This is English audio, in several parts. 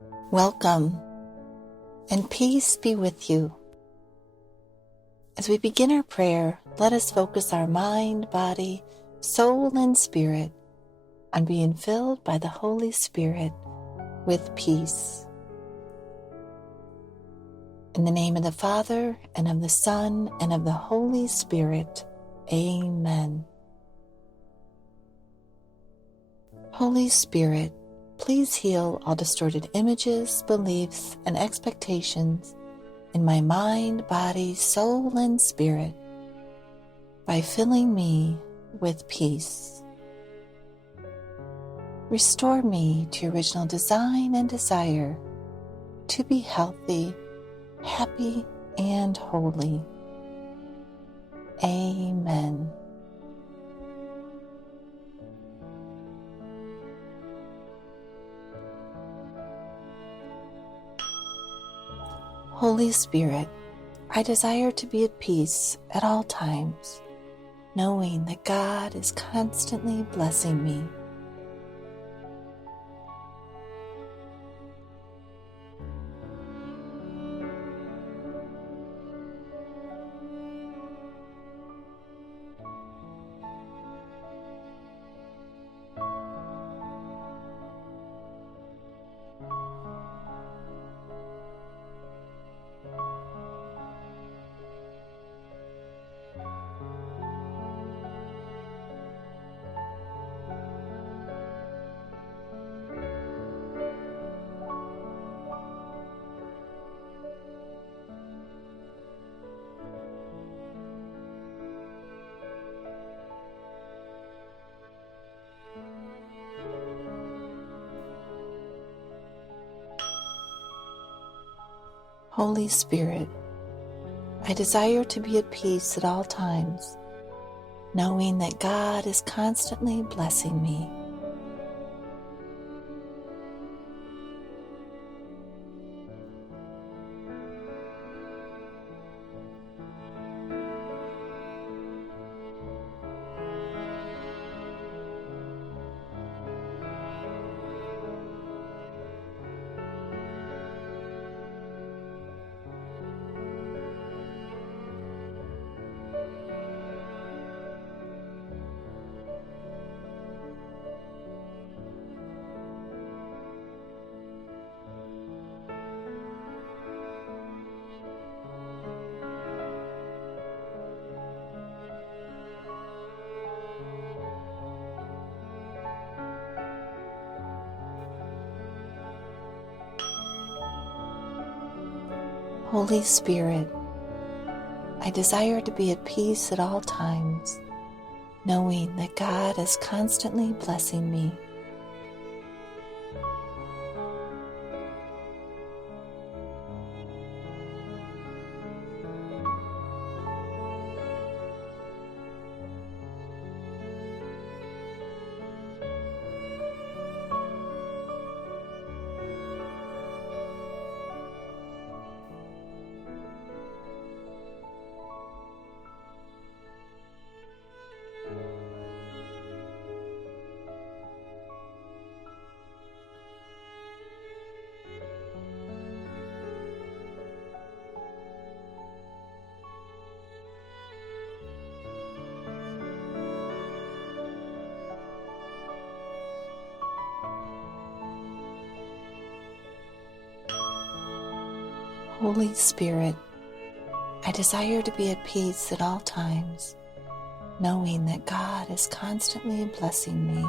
Welcome, and peace be with you. As we begin our prayer, let us focus our mind, body, soul, and spirit on being filled by the Holy Spirit with peace. In the name of the Father, and of the Son, and of the Holy Spirit, Amen. Holy Spirit, please heal all distorted images, beliefs, and expectations in my mind, body, soul, and spirit by filling me with peace. Restore me to original design and desire to be healthy, happy, and holy. Amen. Holy Spirit, I desire to be at peace at all times, knowing that God is constantly blessing me. Holy Spirit, I desire to be at peace at all times, knowing that God is constantly blessing me. Holy Spirit, I desire to be at peace at all times, knowing that God is constantly blessing me. Holy Spirit, I desire to be at peace at all times, knowing that God is constantly blessing me.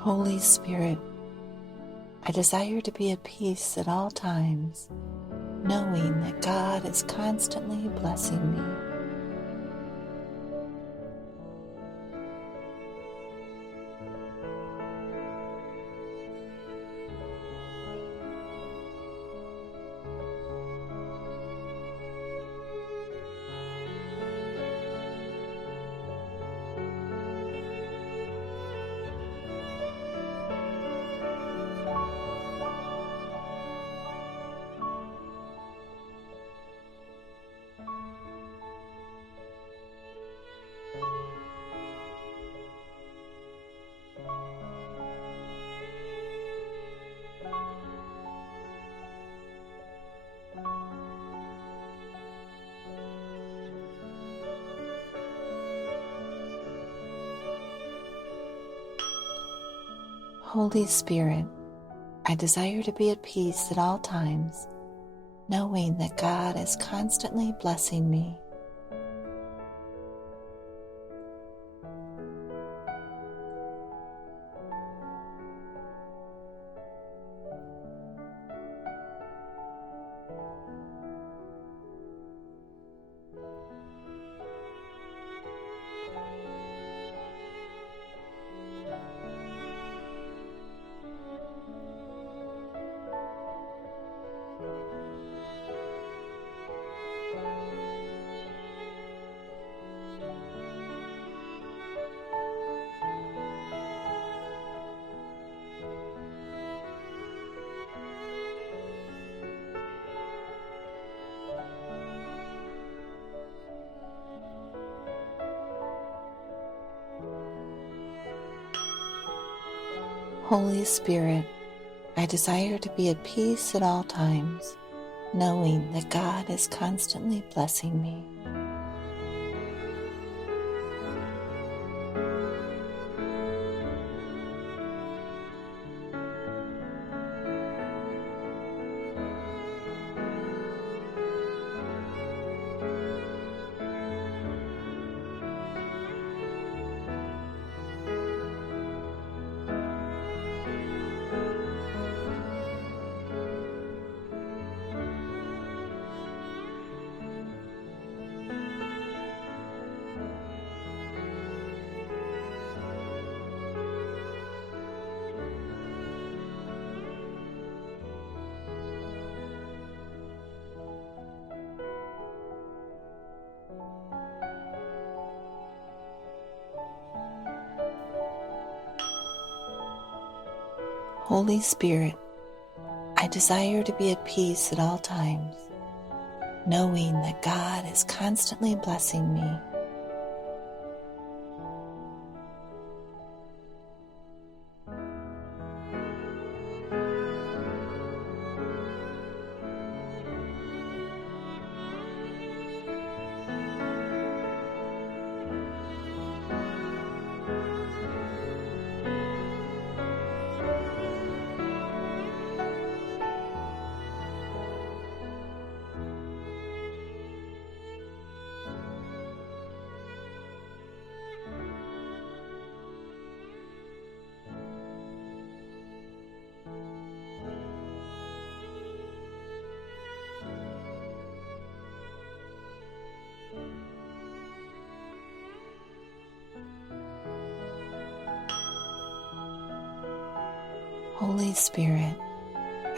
Holy Spirit, I desire to be at peace at all times, knowing that God is constantly blessing me. Holy Spirit, I desire to be at peace at all times, knowing that God is constantly blessing me. Holy Spirit, I desire to be at peace at all times, knowing that God is constantly blessing me. Holy Spirit, I desire to be at peace at all times, knowing that God is constantly blessing me. Holy Spirit,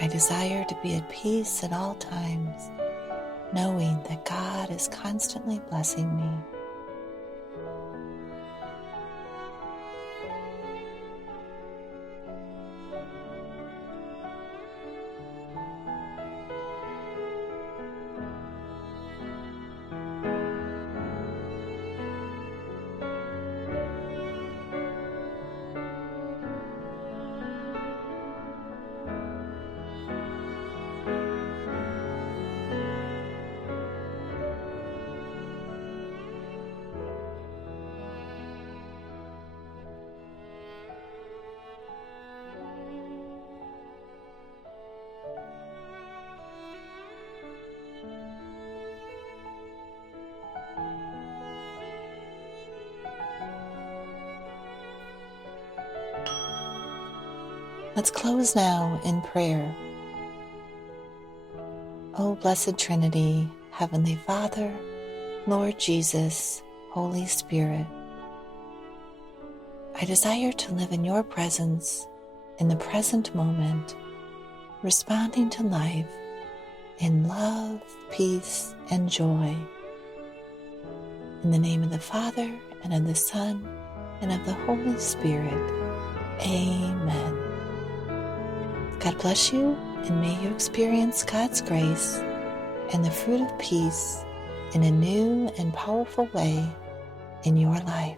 I desire to be at peace at all times, knowing that God is constantly blessing me. Let's close now in prayer. O Blessed Trinity, Heavenly Father, Lord Jesus, Holy Spirit, I desire to live in your presence in the present moment, responding to life in love, peace, and joy. In the name of the Father, and of the Son, and of the Holy Spirit. Amen. God bless you, and may you experience God's grace and the fruit of peace in a new and powerful way in your life.